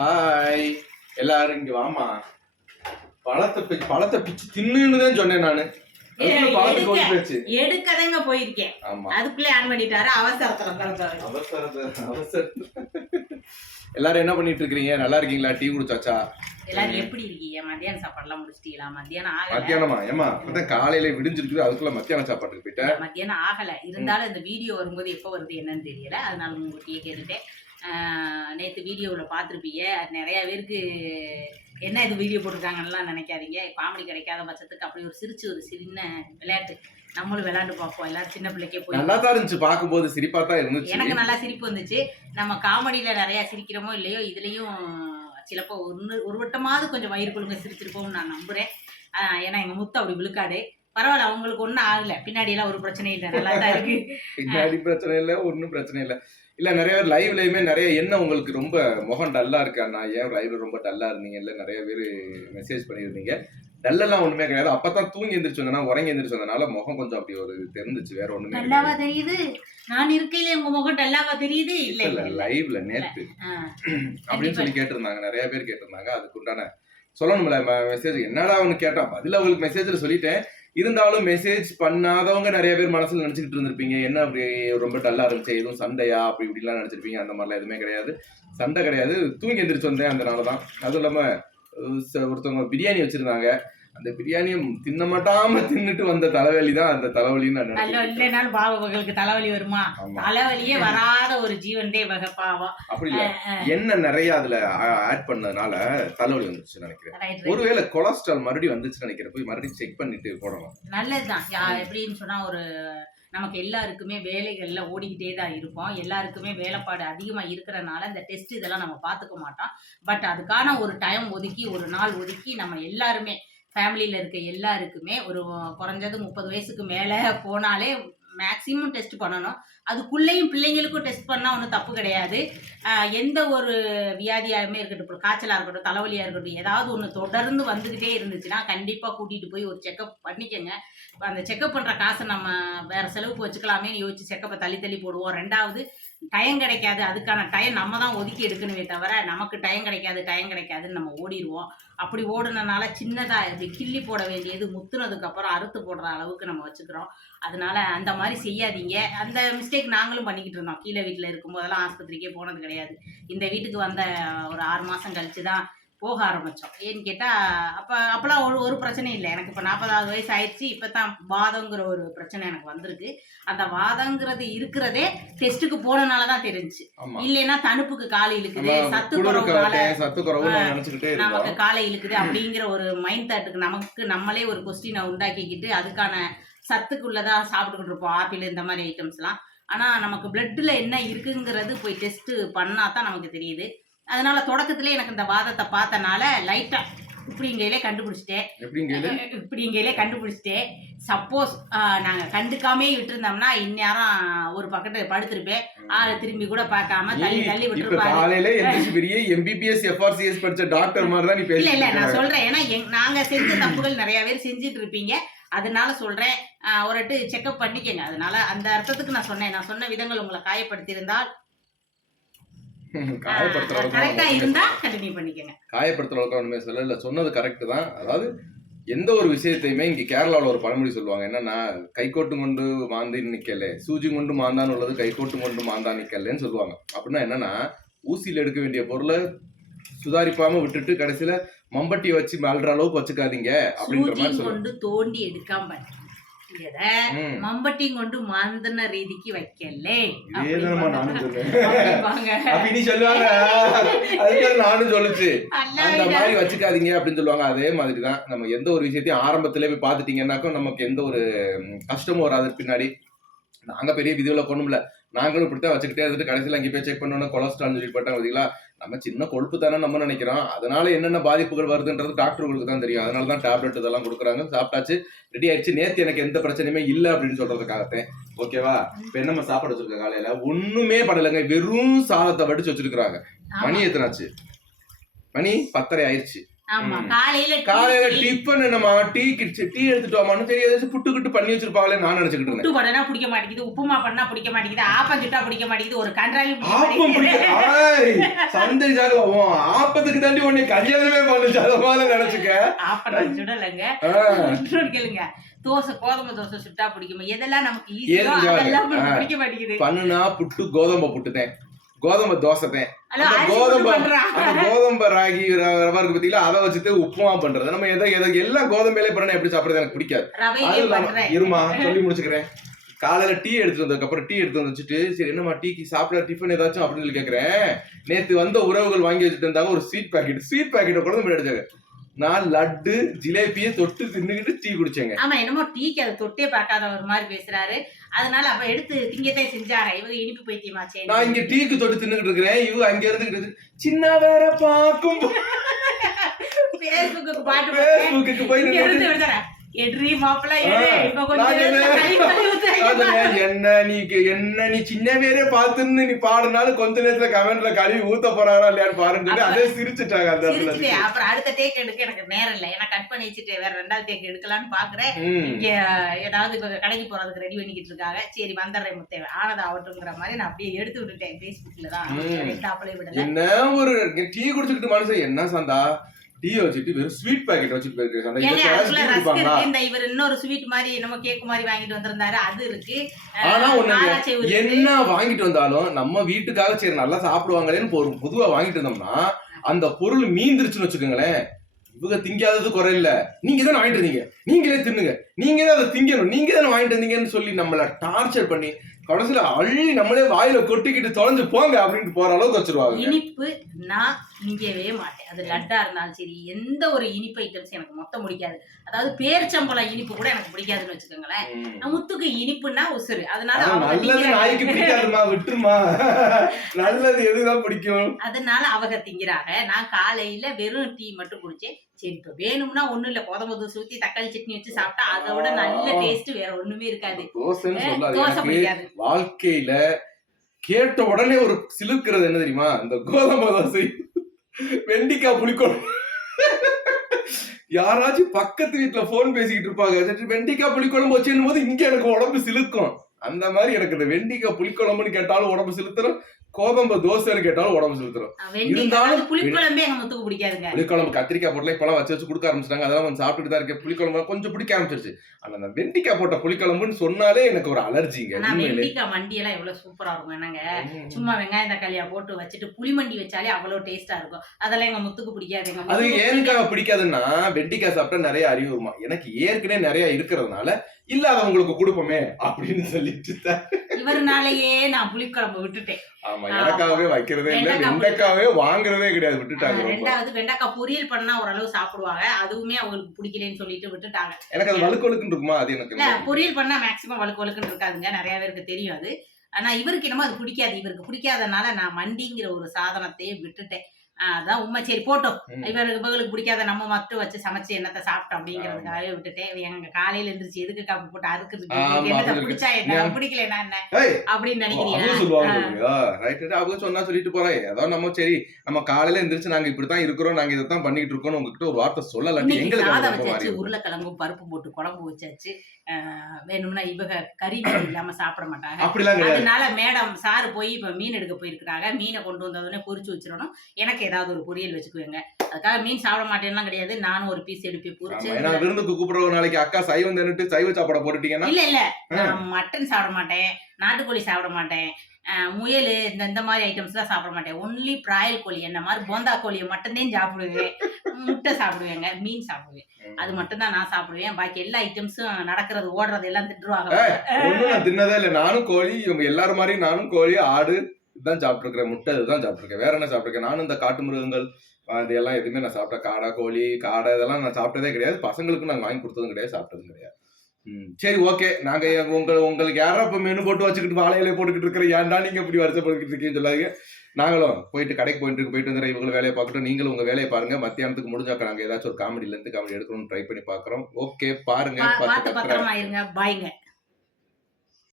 Hi எல்லாரும் இங்க வாமா பழத்தை பி- பழத்தை பிச்சு தின்னுன்னு தான் சொன்னேன் நானு. அதுக்குள்ள பழத்துக்கு ஓடி போச்சு. எடுக்கதாங்க போயிருக்கேன். ஆமா. அதுக்குள்ளே ஆன் பண்ணிட்டாரு அவசரத்துல திறந்தாரு அவசரத்தை அவசரம் எல்லாரும் என்ன பண்ணிட்டு இருக்கீங்க நல்லா இருக்கீங்களா? டீ குடிச்சாச்சா? எல்லாரும் எப்படி இருக்கீங்க? மத்தியான சாப்பாடுலாம் முடிச்சிட்டீங்களா? மத்தியானம் ஆகல. மத்தியானமா? ஏமா அப்பதான் காலையில விடிஞ்சிருக்குது. அதுக்குள்ள மத்தியான சாப்பாட்டுக்கு போயிட்டேன் மத்தியானம் ஆகல. இருந்தாலும் இந்த வீடியோ வரும்போது எப்போ வருது என்னன்னு தெரியல. அதனால உங்ககிட்டயே கேட்டுட்டேன். நேத்து வீடியோவில் பார்த்துருப்பீங்க. நிறைய பேருக்கு என்ன இது வீடியோ போட்டிருக்காங்கன்னுலாம் நினைக்காதீங்க. காமெடி கிடைக்காத பட்சத்துக்கு அப்படி ஒரு சிரிச்சு ஒரு சின்ன விளையாட்டு நம்மளும் விளையாண்டு பார்ப்போம். எல்லாரும் சின்ன பிள்ளைக்கே போய் நல்லா தான் இருந்துச்சு. பார்க்கும்போது சிரிப்பா தான் இருந்துச்சு. எனக்கு நல்லா சிரிப்பு வந்துச்சு. நம்ம காமெடியில நிறைய சிரிக்கிறோமோ இல்லையோ இதுலயும் சிலப்போ ஒன்று ஒரு வட்டமாவது கொஞ்சம் வயிறு குழுங்க சிரிச்சிருப்போம்னு நான் நம்புறேன். ஆஹ் ஏன்னா எங்க முத்து அப்படி விழுக்காடு. பரவாயில்ல அவங்களுக்கு ஒன்றும் ஆகல. பின்னாடி எல்லாம் ஒரு பிரச்சனையும் இல்லை. நல்லா தான் இருக்கு. பின்னாடி பிரச்சனை இல்லை ஒன்றும் பிரச்சனை இல்லை. இல்ல நிறைய பேர் லைவ்லயுமே நிறைய என்ன உங்களுக்கு ரொம்ப முகம் டல்லா இருக்கா. நான் ஏன் லைவ்ல ரொம்ப டல்லா இருந்தீங்க இல்ல நிறைய பேர் மெசேஜ் பண்ணியிருந்தீங்க. டல்லெல்லாம் ஒண்ணுமே கிடையாது. அப்பதான் தூங்கி எந்திரிச்சு வந்தனா உறங்கி எந்திரிச்சு வந்தனால முகம் கொஞ்சம் அப்படி ஒரு தெரிஞ்சுச்சு. வேற ஒண்ணுமே நல்லாவா தெரியுது? நான் இருக்கையில உங்க முகம் நல்லாவா தெரியுது? இல்ல இல்ல லைவ்ல நேத்து. அப்படின்னு சொல்லி கேட்டிருந்தாங்க. நிறைய பேர் கேட்டிருந்தாங்க. அதுக்கு உண்டான சொல்லணும்ல மெசேஜ் என்னடா அவனு கேட்டான். பதில் அவங்களுக்கு மெசேஜ்ல சொல்லிட்டேன். இருந்தாலும் மெசேஜ் பண்ணாதவங்க நிறைய பேர் மனசுல நினைச்சுக்கிட்டு இருந்திருப்பீங்க. என்ன அப்படி ரொம்ப டல்லா இருந்துச்சு? எதுவும் சண்டையா? அப்படி இப்படிலாம் நினைச்சிருப்பீங்க. அந்த மாதிரிலாம் எதுவுமே கிடையாது. சண்டை கிடையாது. தூங்கி எந்திரிச்சு வந்தேன் அதனால தான் அதுவும் இல்லாமல் ச- ஒருத்தவங்க பிரியாணி வச்சிருந்தாங்க. அந்த பிரியாணியை தின்ன மாட்டாம தின்னுட்டு வந்த தலைவலி தான் அந்த தலைவலின்னு நல்ல இல்லைனாலும் பாவங்களுக்கு தலைவலி வருமா? தலைவலியே வராத ஒரு ஜீவன்டே வகை பாவம். அப்படி இல்ல. எண்ணெய் நிறைய அதுல ஆட் பண்ணதுனால தலைவலி வந்துச்சு நினைக்கிறேன். ஒருவேளை கொலஸ்ட்ரால் மறுபடியும் வந்துச்சுன்னு நினைக்கிறேன். போய் மறுபடியும் செக் பண்ணிட்டு போடணும். நல்லதுதான். எப்படின்னு சொன்னா ஒரு நமக்கு எல்லாருக்குமே வேலைகள்ல ஓடிக்கிட்டே தான் இருப்போம். எல்லாருக்குமே வேலைப்பாடு அதிகமா இருக்கிறனால இந்த டெஸ்ட் இதெல்லாம் நம்ம பார்த்துக்க மாட்டோம். பட் அதுக்கான ஒரு டைம் ஒதுக்கி ஒரு நாள் ஒதுக்கி நம்ம எல்லாருமே ஃபேமிலியில் இருக்க எல்லாருக்குமே ஒரு குறைஞ்சது முப்பது வயசுக்கு மேலே போனாலே மேக்ஸிமம் டெஸ்ட் பண்ணணும். அதுக்குள்ளேயும் பிள்ளைங்களுக்கும் டெஸ்ட் பண்ணால் ஒன்றும் தப்பு கிடையாது. எந்த ஒரு வியாதியாகவுமே இருக்கட்டும் இப்போ காய்ச்சலாக இருக்கட்டும் தலைவலியாக இருக்கட்டும் ஏதாவது ஒன்று தொடர்ந்து வந்துக்கிட்டே இருந்துச்சுன்னா கண்டிப்பாக கூட்டிகிட்டு போய் ஒரு செக்கப் பண்ணிக்கங்க. இப்போ அந்த செக்கப் பண்ணுற காசை நம்ம வேறு செலவுக்கு வச்சுக்கலாமேன்னு யோசிச்சு செக்கப்பை தள்ளி தள்ளி போடுவோம். ரெண்டாவது டைம் கிடைக்காது. அதுக்கான டைம் நம்ம தான் ஒதுக்கி எடுக்கணுமே தவிர நமக்கு டைம் கிடைக்காது டைம் கிடைக்காதுன்னு நம்ம ஓடிடுவோம். அப்படி ஓடுனனால சின்னதாக இப்படி கிள்ளி போட வேண்டியது முத்துனதுக்கப்புறம் அறுத்து போடுற அளவுக்கு நம்ம வச்சுக்கிறோம். அதனால அந்த மாதிரி செய்யாதீங்க. அந்த மிஸ்டேக் நாங்களும் பண்ணிக்கிட்டு இருந்தோம். கீழே வீட்டில் இருக்கும்போதெல்லாம் ஆஸ்பத்திரிக்கே போனது கிடையாது. இந்த வீட்டுக்கு வந்த ஒரு ஆறு மாதம் கழிச்சு தான் போக ஆரம்பித்தோம் ஏன்னு கேட்டால் அப்போ அப்போலாம் ஒரு ஒரு பிரச்சனையும் இல்லை. எனக்கு இப்போ நாற்பதாவது வயசு ஆயிடுச்சு. இப்போ தான் வாதங்கிற ஒரு பிரச்சனை எனக்கு வந்திருக்கு. அந்த வாதங்கிறது இருக்கிறதே டெஸ்ட்டுக்கு போனனால தான் தெரிஞ்சுச்சு. ஆமா. இல்லைன்னா தணுப்புக்கு கால் இழுக்குது சத்து குறவுனால நமக்கு காலை இழுக்குது அப்படிங்கிற ஒரு மைண்ட் தாட்டுக்கு நமக்கு நம்மளே ஒரு கொஸ்டினை உண்டாக்கிக்கிட்டு அதுக்கான சத்துக்குள்ளதான் சாப்பிட்டுக்கிட்டு இருப்போம். ஆப்பிள் இந்த மாதிரி ஐட்டம்ஸ்லாம் ஆனால் நமக்கு பிளட்டில் என்ன இருக்குங்கிறது போய் டெஸ்ட்டு பண்ணா தான் நமக்கு தெரியுது. அதனால தொடக்கத்திலே எனக்கு இந்த வாதத்தை பார்த்தனால லைட்டாக இப்படிங்கையிலே கண்டுபிடிச்சிட்டேன்? இப்படிங்கையிலே கண்டுபிடிச்சிட்டேன். சப்போஸ் நாங்கள் கண்டுக்காமே விட்டுருந்தோம்னா இந்நேரம் ஒரு பக்கத்து படுத்திருப்பேன். ஆள் திரும்பி கூட பார்க்காம தள்ளி தள்ளி இப்ப விட்டுருப்பாரு. காலையில பெரிய எம்பிபிஎஸ் எஃப்ஆர்சிஎஸ் படிச்ச டாக்டர் மாதிரி தான் இல்ல இல்ல நான் சொல்றேன். ஏன்னா நாங்க செஞ்ச தப்புகள் நிறைய பேர் செஞ்சுட்டு இருப்பீங்க. அதனால சொல்றேன். ஒரு செக்அப் பண்ணிக்கங்க. அதனால அந்த அர்த்தத்துக்கு நான் சொன்னேன். நான் சொன்ன விதங்கள் உங்களை காயப்படுத்தியிருந்தால் காயப்படுத்துற அளவுக்கு ஒண்ணுமே- சொல்ல இல்ல சொன்னது கரெக்ட் தான். அதாவது எந்த ஒரு விஷயத்தையுமே இங்க கேரளாவுல ஒரு பழமொழி சொல்லுவாங்க. என்னன்னா கைகோட்டு கொண்டு மாந்தி நிக்கல. சூஜி கொண்டு மாந்தான் உள்ளது கைகோட்டு கொண்டு மாந்தா நிக்கலன்னு சொல்லுவாங்க. அப்படின்னா என்னன்னா ஊசியில எடுக்க வேண்டிய பொருளை சுதாரிப்பாம விட்டுட்டு கடைசியில மம்பட்டியை வச்சு அல்ற அளவுக்கு வச்சுக்காதீங்க அப்படின்ற மாதிரி சொல்லுவாங்க. தோண்டி எடுக்காம கொண்டு மாந்தன ரீதிக்கு வைக்கலே இதேதானம்மா நானும் சொல்லுச்சு. அந்த இல்ல. மாதிரி வச்சுக்காதீங்க அப்படின்னு சொல்லுவாங்க. அதே மாதிரி தான் நம்ம எந்த ஒரு விஷயத்தையும் ஆரம்பத்திலே போய் பார்த்துட்டீங்கன்னாக்கும் நமக்கு எந்த ஒரு கஷ்டமும் வராது பின்னாடி. நாங்க பெரிய விதிவில் கொண்டும்ல நாங்களும் இப்படித்தான் வச்சுக்கிட்டே இருந்துட்டு கடைசியில் அங்கே போய் செக் பண்ணோன்னா கொலஸ்ட்ரால் சொல்லி போட்டாங்க பார்த்தீங்களா நம்ம சின்ன கொழுப்பு தானே நம்ம நினைக்கிறோம். அதனால என்னென்ன பாதிப்புகள் வருதுன்றது டாக்டர்களுக்கு தான் தெரியும். அதனால தான் டேப்லெட் இதெல்லாம் கொடுக்குறாங்க. சாப்பிட்டாச்சு ரெடி ஆயிடுச்சு. நேத்து எனக்கு எந்த பிரச்சனையுமே இல்லை அப்படின்னு சொல்றதுக்காகத்தேன் ஓகேவா? இப்போ என்ன சாப்பாடு வச்சிருக்க காலையில? ஒண்ணுமே படலைங்க. வெறும் சாதத்தை வடிச்சு வச்சிருக்காங்க ஆமா. மணி எத்தனாச்சு? மணி பத்தரை ஆயிடுச்சு. காலையில டிஃபன் நம்ம டீ கிடிச்சு டீ எடுத்துட்டு வாமான்னு சரி ஏதாச்சும் புட்டு கிட்டு பண்ணி வச்சிருப்பாங்களே நான் நினைச்சுக்கிட்டு புட்டு பண்ணா பிடிக்க மாட்டேங்குது உப்புமா பண்ணா பிடிக்க மாட்டேங்குது ஆப்பம் சுட்டா பிடிக்க மாட்டேங்குது ஒரு கன்றாவி ஆப்பம். பிடிக்க சந்தை ஆப்பத்துக்கு தாண்டி உன்னை கல்யாணமே அத மாதிரி நினைச்சுக்க. ஆப்பம் நான் சுடலைங்க. ஆ, இன்னொரு கேளுங்க தோசை கோதுமை தோசை சுட்டா பிடிக்குமா? எதெல்லாம் நமக்கு ஈஸியோ? அதெல்லாம். பிடிக்க மாட்டேங்குது. பண்ணுனா புட்டு கோதம்பை புட்டுதேன். கோதம்பை ஹலோ அந்த அரிசி கோதம்பை கோதம்பை ராகி ரவா இருக்கு பாத்தீங்களா அதை வச்சுட்டு உப்புமா பண்றது. நம்ம எதை எதை எல்லாம் கோதம்பையிலே பண்ண எப்படி சாப்பிடுறது எனக்கு பிடிக்காது. இருமா சொல்லி முடிச்சுக்கிறேன். காலையில டீ எடுத்துட்டு வந்ததுக்கு அப்புறம் டீ எடுத்து வந்து வச்சுட்டு சரி என்னம்மா டீக்கு சாப்பிட டிஃபன் ஏதாச்சும் அப்படின்னு சொல்லி கேக்குறேன். நேத்து வந்த உறவுகள் வாங்கி வச்சுட்டு இருந்தாங்க ஒரு ஸ்வீட் பாக்கெட் ஸ்வீட் பாக்கெட்டை கூட நம்ம அடிச்சாங்க நான் லட்டு ஜிலேபியை தொட்டு தின்னுக்கிட்டு டீ குடிச்சேங்க. ஆமா என்னமோ டீக்கு அதை தொட்டே பார்க்காத ஒரு மாதிரி பேசுறாரு. அதனால அப்ப எடுத்து திங்கத்தே செஞ்சாங்க இவங்க இனிப்பு பைத்தியமாச்சே நான் இங்க டீக்கு தொட்டு தின்னுக்கிட்டு இருக்கிறேன். இவங்க அங்க இருந்துகிட்டு சின்ன வேற பாக்கும் பேஸ்புக்கு பாட்டு. பேஸ்புக்கு போய் எட்ரி இப்ப கொஞ்சம் நேரத்துல என்ன? நீ என்ன நீ சின்ன பேரே பார்த்துன்னு நீ பாடுனாலும் கொஞ்ச நேரத்துல கமெண்ட்ல கழுவி ஊத்த போறாரா இல்லையான்னு பாருன்னு அதே சிரிச்சுட்டாங்க அந்த இடத்துல. அப்புறம் அடுத்த டேக் எடுக்க எனக்கு நேரம் இல்லை. ஏன்னா கட் பண்ணி வச்சுட்டு வேற ரெண்டாவது டேக் எடுக்கலாம்னு பாக்குறேன். இங்க ஏதாவது இப்ப கடைக்கு போறதுக்கு ரெடி பண்ணிக்கிட்டு இருக்காங்க. சரி வந்துடுறேன் முத்தேவை. ஆனது ஆகட்டும்ங்கிற மாதிரி நான் அப்படியே எடுத்து விட்டுட்டேன். பேஸ்புக்ல தான். என்ன ஒரு டீ குடிச்சுக்கிட்டு மனுஷன் என்ன சந்தா? டீ வச்சுட்டு வெறும் ஸ்வீட் பாக்கெட் வச்சுட்டு போயிருக்கு. சந்தா ஏங்க இதுக்கு அதுக்குள்ள டீ ரஸ்க் குடிப்பாங்களா இருக்கு இந்த இவர் இன்னொரு ஸ்வீட் மாதிரி நம்ம கேக் மாதிரி வாங்கிட்டு வந்திருந்தாரு. அது இருக்கு. ஆனா ஒண்ணு. என்ன வாங்கிட்டு வந்தாலும் நம்ம வீட்டுக்காக சரி நல்லா சாப்பிடுவாங்களேன்னு ஒரு பொதுவா வாங்கிட்டு இருந்தோம்னா அந்த பொருள் மீந்துருச்சுன்னு வச்சுக்கோங்களேன். இவங்க திங்காதது குறை இல்ல. நீங்க தானே வாங்கிட்டு இருந்தீங்க நீங்களே தின்னுங்க. நீங்க தான் அதை திங்கணும். நீங்க தானே வாங்கிட்டு இருந்தீங்கன்னு சொல்லி நம்மள டார்ச்சர் பண்ணி கடைசியில அள்ளி நம்மளே வாயில கொட்டிக்கிட்டு தொலைஞ்சு போங்க அப்படின்ட்டு போற அளவுக்கு வச்சிருவாங்க. இனிப்பு நான் திங்கவே மாட்டேன். அது லட்டா இருந்தாலும் சரி எந்த ஒரு இனிப்பு ஐட்டம்ஸ் எனக்கு மொத்தம் பிடிக்காது. அதாவது பேரிச்சம்பழம் இனிப்பு கூட எனக்கு பிடிக்காதுன்னு வச்சுக்கோங்களேன். முத்துக்கு இனிப்புன்னா உசுறு. அதனால நல்லது. நாய்க்கு பிடிக்காதுமா விட்டுருமா நல்லது எதுதான் பிடிக்கும்? அதனால அவங்க திங்கிறாங்க. நான் காலையில வெறும் டீ மட்டும் குடிச்சேன். சரி இப்ப வேணும்னா ஒண்ணும் இல்ல. புத புது ஊத்தி தக்காளி சட்னி வச்சு சாப்பிட்டா அதை விட நல்ல டேஸ்ட் வேற ஒண்ணுமே இருக்காது. தோசை வாழ்க்கையில கேட்ட உடனே ஒரு சிலுக்கிறது என்ன தெரியுமா? இந்த கோதுமை தோசை வெண்டிக்காய் புளிக்குழம்பு. யாராச்சும் பக்கத்து வீட்டுல போன் பேசிக்கிட்டு இருப்பாங்க. வெண்டிக்காய் புளிக்குழம்பு வச்சுன்னு போது இங்க எனக்கு உடம்பு சிலுக்கும் அந்த மாதிரி எனக்கு இந்த வெண்டிக்காய் புளிக்குழம்புன்னு கேட்டாலும் உடம்பு சிலுத்துரும் கோதம்பு தோசைன்னு கேட்டாலும் உடம்பு வெண்டைக்காய் இருந்தாலும் புளிக்குழம்பே எங்க முத்துக்கு பிடிக்காதுங்க. புளிக்குழம்பு கத்திரிக்காய் போட்டல இப்பெல்லாம் வச்சு வச்சு கொடுக்க ஆரம்பிச்சிட்டாங்க. அதெல்லாம் கொஞ்சம் சாப்பிட்டுட்டு தான் இருக்கேன். புளிக்குழம்பு கொஞ்சம் பிடிக்க ஆரம்பிச்சிருச்சு. ஆனா அந்த வெண்டிக்காய் போட்ட புளிக்குழம்புன்னு சொன்னாலே எனக்கு ஒரு அலர்ஜிங்க. வெண்டைக்காய் மண்டி எல்லாம் எவ்வளவு சூப்பரா இருக்கும் என்னங்க? சும்மா வெங்காயம் தக்காளியா போட்டு வச்சுட்டு புளிமண்டி வச்சாலே அவ்வளவு டேஸ்டா இருக்கும். அதெல்லாம் எங்க முத்துக்கு பிடிக்காது எங்க அது ஏனுக்காக பிடிக்காதுன்னா வெண்டிக்காய் சாப்பிட்டா நிறைய அறிவு வருமா? எனக்கு ஏற்கனவே நிறைய இருக்கிறதுனால இல்லாதவங்களுக்கு கொடுப்போமே அப்படின்னு சொல்லிட்டு. இவருனாலேயே நான் புளிக்குழம்பு விட்டுட்டேன். ஆமா. எனக்காகவே வைக்கிறதே இல்ல வெண்டைக்காவே வாங்குறதே கிடையாது விட்டுட்டாங்க ரெண்டாவது வெண்டைக்காய் பொரியல் பண்ணா ஓரளவு சாப்பிடுவாங்க. அதுவுமே அவங்களுக்கு பிடிக்கலன்னு சொல்லிட்டு விட்டுட்டாங்க. எனக்கு அது வழுக்கொழுக்குன்னு இருக்குமா? அது எனக்கு இல்ல பொரியல் பண்ணா மேக்சிமம் வழுக்கு வழுக்குன்னு இருக்காதுங்க. நிறைய பேருக்கு தெரியும் அது. ஆனா இவருக்கு என்னமோ அது பிடிக்காது. இவருக்கு பிடிக்காதனால நான் மண்டிங்கிற ஒரு சாதனத்தையே விட்டுட்டேன். அதான் உண்மை. சரி போட்டோம். இவருக்கு பகலுக்கு பிடிக்காத நம்ம மட்டும் வச்சு சமைச்சு என்னத்தை சாப்பிட்டோம் அப்படிங்கறதுக்காகவே விட்டுட்டேன் எங்க காலையில எந்திரிச்சு எதுக்கு காப்பி போட்டு அறுக்குறதுக்கு உங்களுக்கு என்னத்தை. பிடிச்சா என்ன? ஏன்? பிடிக்கலனா என்ன? அப்படின்னு நினைக்கிறீங்க அவங்க சொன்னா சொல்லிட்டு போறேன் ஏதோ நம்ம சரி நம்ம காலையில எந்திரிச்சு நாங்க இப்படித்தான் இருக்கிறோம். நாங்க இதைத்தான் பண்ணிட்டு இருக்கோம் உங்ககிட்ட ஒரு வார்த்தை இன்னைக்கு எங்களுக்கு உருளைக்கிழங்கும் பருப்பு போட்டு குழம்பு வச்சாச்சு. வேணும்னா இவங்க கறி மீன் இல்லாம சாப்பிட மாட்டாங்க. அதனால மேடம் சார் போய் இப்ப மீன் எடுக்க போயிருக்கிறாங்க. மீனை கொண்டு வந்ததுனே பொரிச்சு வச்சிடணும். எனக்கு ஏதாவது ஒரு பொரியல் வச்சுக்குவேங்க. அதுக்காக மீன் சாப்பிட மாட்டேன்லாம் கிடையாது. நானும் ஒரு பீஸ் எடுப்பேன் பொரிச்சு விருந்துக்கு கூப்பிடுற ஒரு நாளைக்கு அக்கா சைவம் தின்னுட்டு சைவ சாப்பாட போட்டுட்டீங்கன்னா இல்ல இல்ல. நான் மட்டன் சாப்பிட மாட்டேன். நாட்டுக்கோழி சாப்பிட மாட்டேன். முயல் இந்த இந்த மாதிரி ஐட்டம்ஸ்லாம் சாப்பிட மாட்டேன். ஒன்லி பிராயல் கோழி என்ன மாதிரி போந்தா கோழியை மட்டும்தான் சாப்பிடுவேன். முட்டை சாப்பிடுவேங்க மீன் சாப்பிடுவேன். அது மட்டும் தான் நான் சாப்பிடுவேன். பாக்கி எல்லா ஐட்டம்ஸும் நடக்கிறது ஓடுறது எல்லாம் திட்டுருவாங்க தின்னதே இல்லை. நானும் கோழி இவங்க எல்லாரும் மாதிரி நானும் கோழி ஆடு இதுதான் சாப்பிட்டுருக்கேன் முட்டை இதுதான் சாப்பிட்டுருக்கேன். வேற என்ன சாப்பிட்ருக்கேன் நானும் இந்த காட்டு மிருகங்கள் இதெல்லாம் எதுவுமே நான் சாப்பிட்டேன் காடை கோழி காடை இதெல்லாம் நான் சாப்பிட்டதே கிடையாது. பசங்களுக்கும் நாங்கள் வாங்கி கொடுத்ததும் கிடையாது சாப்பிட்டதும் கிடையாது. சரி ஓகே. நாங்க உங்க உங்களுக்கு யாரோ இப்ப மெனு போட்டு வச்சுக்கிட்டு வாழையில போட்டுக்கிட்டு இருக்கிற ஏன்டா நீங்க இப்படி வருஷப்படுத்திட்டு இருக்கீங்கன்னு சொல்லாதீங்க. நாங்களும் போயிட்டு கடைக்கு போயிட்டு போயிட்டு வந்துடுற இவங்க வேலையை பார்க்கட்டும். நீங்களும் உங்க வேலையை பாருங்க. மத்தியானத்துக்கு முடிஞ்சாக்க நாங்க ஏதாச்சும் ஒரு காமெடில இருந்து காமெடி எடுக்கணும்னு ட்ரை பண்ணி பாக்குறோம் ஓகே பாருங்க. பா-